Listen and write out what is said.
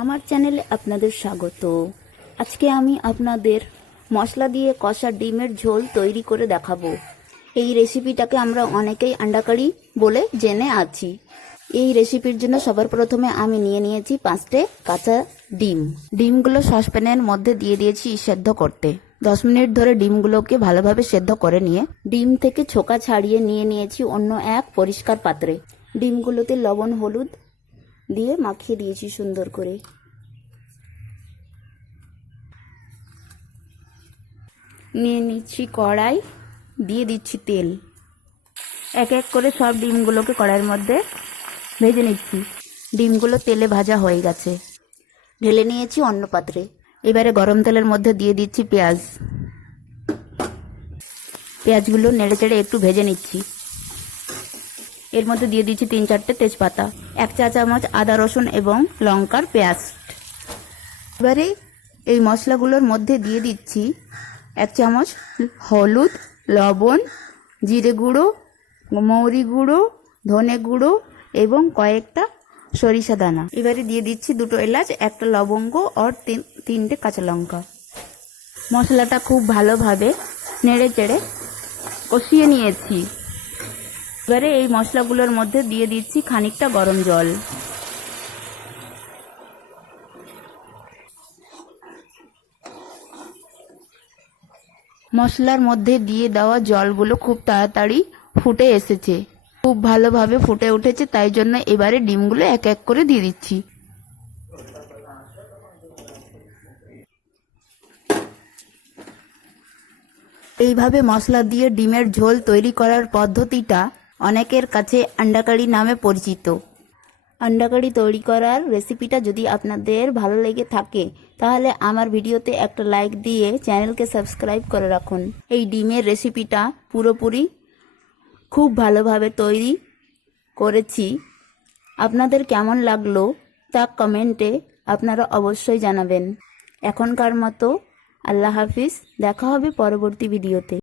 আমার চ্যানেলে আপনাদের স্বাগত। আজকে আমি আপনাদের মশলা দিয়ে কষা ডিমের ঝোল তৈরি করে দেখাবো। এই রেসিপিটাকে আমরা অনেকেই আন্ডা কারি বলে জেনে আছি। এই রেসিপির জন্য সবার প্রথমে আমি নিয়ে নিয়েছি 5টে কাঁচা ডিম। ডিমগুলো সসপ্যানের মধ্যে দিয়ে দিয়েছি সেদ্ধ করতে। 10 মিনিট ধরে ডিমগুলোকে ভালোভাবে সেদ্ধ করে নিয়ে ডিম থেকে ছোকা ছাড়িয়ে নিয়ে নিয়েছি অন্য এক পরিষ্কার পাত্রে। ডিমগুলোতে লবণ হলুদ দিয়ে মাখিয়ে দিয়েছি সুন্দর করে। নিয়ে নিচ্ছি কড়াই, দিয়ে দিচ্ছি তেল। এক এক করে সব ডিমগুলোকে কড়াইয়ের মধ্যে ভেজে নিচ্ছি। ডিমগুলো তেলে ভাজা হয়ে গেছে, ঢেলে নিয়েছি অন্য পাত্রে। এবারে গরম তেলের মধ্যে দিয়ে দিচ্ছি পেঁয়াজ। পেঁয়াজগুলো নেড়ে চেড়ে একটু ভেজে নিচ্ছি। এর মধ্যে দিয়ে দিচ্ছি 3-4টে তেজপাতা, 1 চা চামচ আদা রসুন এবং লঙ্কার পেস্ট। এবারে এই মশলাগুলোর মধ্যে দিয়ে দিচ্ছি 1 চামচ হলুদ, লবণ, জিরে গুঁড়ো, মৌরি গুঁড়ো, ধনে গুঁড়ো এবং কয়েকটা সরিষা দানা। এবারে দিয়ে দিচ্ছি 2টো এলাচ, 1টা লবঙ্গ আর 3টে কাঁচা লঙ্কা। মশলাটা খুব ভালোভাবে নেড়ে চেড়ে কষিয়ে নিয়েছি। এবারে এই মশলাগুলোর মধ্যে দিয়ে দিচ্ছি খানিকটা গরম জল। মশলার মধ্যে দিয়ে দেওয়া জলগুলো খুব তাড়াতাড়ি ফুটে এসেছে, খুব ভালোভাবে ফুটে উঠেছে। তাই জন্য এবারে ডিমগুলো এক এক করে দিয়ে দিচ্ছি। এইভাবে মশলা দিয়ে ডিমের ঝোল তৈরি করার পদ্ধতিটা অনেকের কাছে আন্ডা কারি নামে পরিচিত। আন্ডা কারি তৈরি করার রেসিপিটা যদি আপনাদের ভালো লেগে থাকে তাহলে আমার ভিডিওতে একটা লাইক দিয়ে চ্যানেলকে সাবস্ক্রাইব করে রাখুন। এই ডিমের রেসিপিটা পুরোপুরি খুব ভালোভাবে তৈরি করেছি। আপনাদের কেমন লাগলো তা কমেন্টে আপনারা অবশ্যই জানাবেন। এখনকার মতো আল্লাহ হাফিজ, দেখা হবে পরবর্তী ভিডিওতে।